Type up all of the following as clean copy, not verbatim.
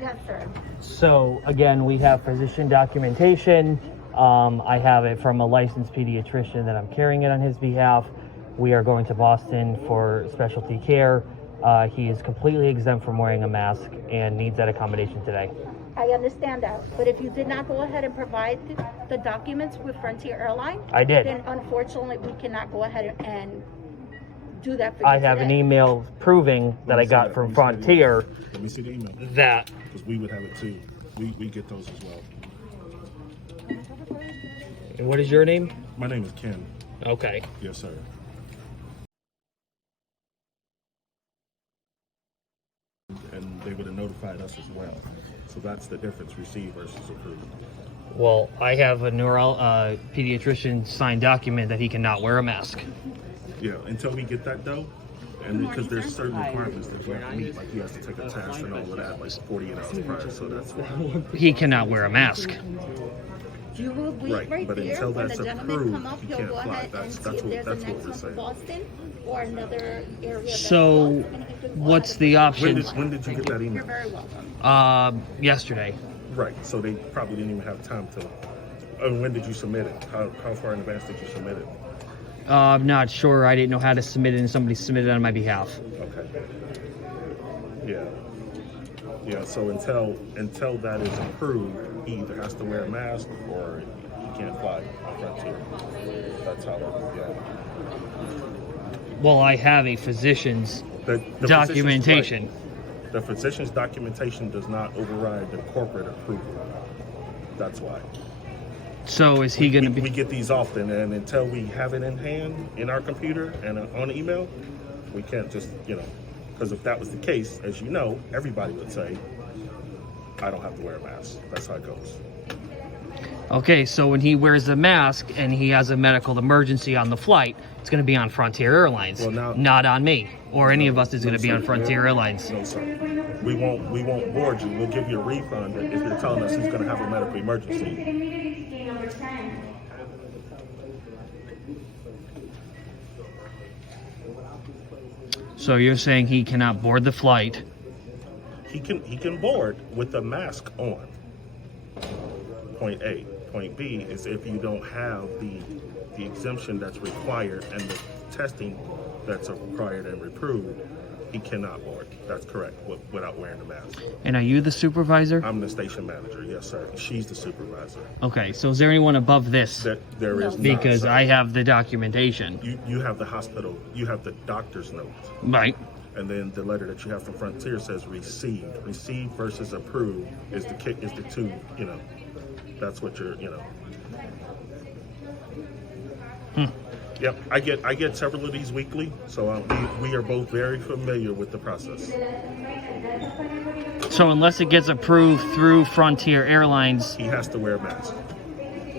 Yes, sir. So again, we have physician documentation. I have it from a licensed pediatrician that I'm carrying it on his behalf. We are going to Boston for specialty care. He is completely exempt from wearing a mask and needs that accommodation today. I understand that, but if you did not go ahead and provide the documents with Frontier Airlines, I did. then unfortunately we cannot go ahead and do that for you I have an email proving that I got from Frontier. Let me see the email. That. Because we would have it too. We get those as well. And what is your name? My name is Ken. Okay. Yes, sir. And they would have notified us as well. So that's the difference, received versus approved. Well, I have a pediatrician signed document that he cannot wear a mask. Yeah, until we get that though, and because there's certain requirements that you have to meet, like he has to take a test and all of that, like 48 hours prior, so that's why. He cannot wear a mask. You will wait right but there. until When that's the gentleman approved, come up, you he'll can't go fly. ahead and see if there's a next one for Boston or another area. So, what's the option? When did you get that You're email? very welcome. Yesterday. Right, so they probably didn't even have time to. When did you submit it? How far in advance did you submit it? I'm not sure. I didn't know how to submit it, and somebody submitted it on my behalf. Okay. Yeah. So until that is approved, he either has to wear a mask or he can't fly on Frontier. That's how. Yeah. Well, I have a physician's The documentation. The physician's documentation does not override the corporate approval. That's why. So is he going to be? We get these often, and until we have it in hand in our computer and on email, we can't just, because if that was the case, as you know, everybody would say, I don't have to wear a mask. That's how it goes. Okay, so when he wears the mask and he has a medical emergency on the flight, it's going to be on Frontier Airlines, not on me or any of us is going to be on Frontier Airlines. No, sir. We won't board you. We'll give you a refund if you're telling us he's going to have a medical emergency. So you're saying he cannot board the flight? He can board with a mask on. Point A. Point B is if you don't have the exemption that's required and the testing that's required and approved, he cannot board. That's correct, without wearing a mask. And are you the supervisor? I'm the station manager, yes, sir. She's the supervisor. Okay, so is there anyone above this? There is not, because sir. I have the documentation. You have the hospital, you have the doctor's note. Right. And then the letter that you have from Frontier says received. Received versus approved is the two, that's what you're, Yep, I get several of these weekly, so we are both very familiar with the process. So unless it gets approved through Frontier Airlines, he has to wear a mask.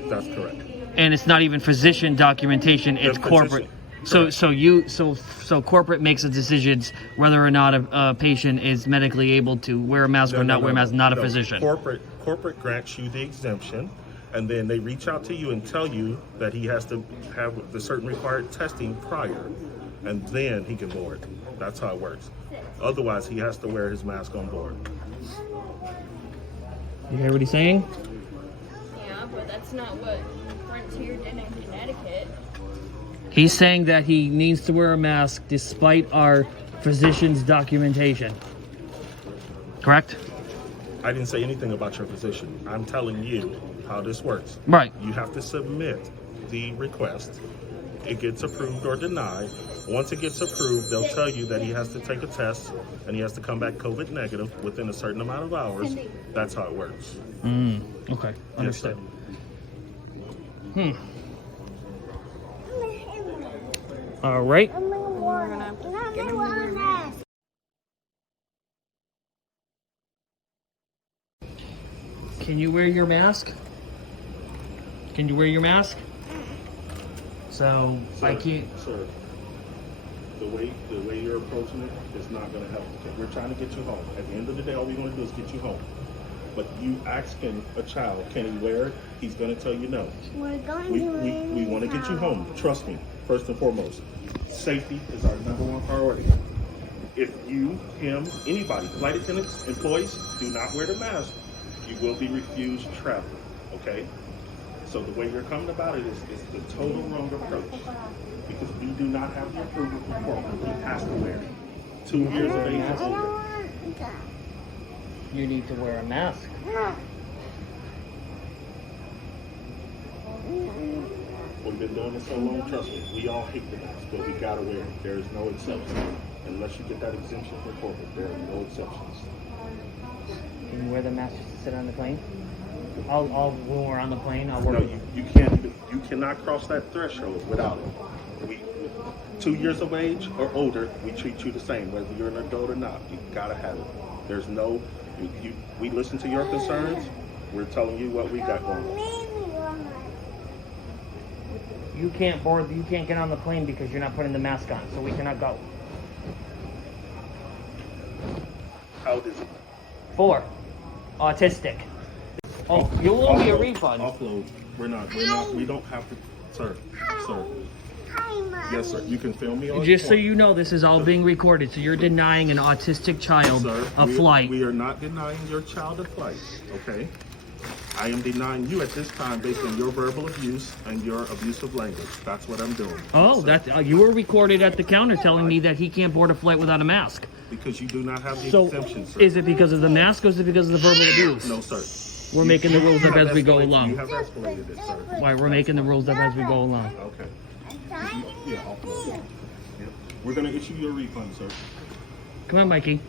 That's correct. And it's not even physician documentation; it's corporate. So corporate makes the decisions whether or not a patient is medically able to wear a mask or not wear a mask. Not a physician. Corporate grants you the exemption. And then they reach out to you and tell you that he has to have the certain required testing prior, and then he can board. That's how it works. Otherwise, he has to wear his mask on board. You hear what he's saying? Yeah, but that's not what Frontier did in Connecticut. He's saying that he needs to wear a mask despite our physician's documentation. Correct? I didn't say anything about your physician. I'm telling you how this works. Right. You have to submit the request. It gets approved or denied. Once it gets approved, they'll tell you that he has to take a test and he has to come back COVID negative within a certain amount of hours. That's how it works. Okay. Understood. Yes, All right. Can you wear your mask? Can you wear your mask? So sir, I can't. Sir, the way you're approaching it is not going to help. We're trying to get you home. At the end of the day, all we want to do is get you home. But you asking a child, can he wear it? He's going to tell you no. We want to get you home. Trust me, first and foremost. Safety is our #1 priority. If you, him, anybody, flight attendants, employees, do not wear the mask, you will be refused travel, okay? So the way you're coming about it is the total wrong approach. Because we do not have the approval from corporate. He has to wear it. 2 years of age and older. You need to wear a mask. We've been doing this so long, trust me, we all hate the mask, but we gotta wear it. There is no exception. Unless you get that exemption from corporate, there are no exceptions. Can you wear the mask just to sit on the plane? I'll when we're on the plane, I'll work No, with you. you can't. You cannot cross that threshold without it. 2 years of age or older, we treat you the same, whether you're an adult or not. You gotta have it. There's no. We listen to your concerns. We're telling you what we got going on. You can't board. You can't get on the plane because you're not putting the mask on, so we cannot go. How old is it? 4. Autistic. Oh, you owe me a refund. Offload. We don't have to, sir. Yes, sir. You can film me on Just so you know, this is all being recorded, so you're denying an autistic child Sir, a flight. We are not denying your child a flight, okay? I am denying you at this time based on your verbal abuse and your abusive language. That's what I'm doing. Oh, sir. that you were recorded at the counter telling me that he can't board a flight without a mask. Because you do not have the So, exemption, sir. is it because of the mask or is it because of the verbal abuse? No, sir. We're making the rules up as we go You along. have escalated it, sir. Why, we're making the rules up as we go along. Okay. Yeah, offload. Yeah. We're going to issue your refund, sir. Come on, Mikey.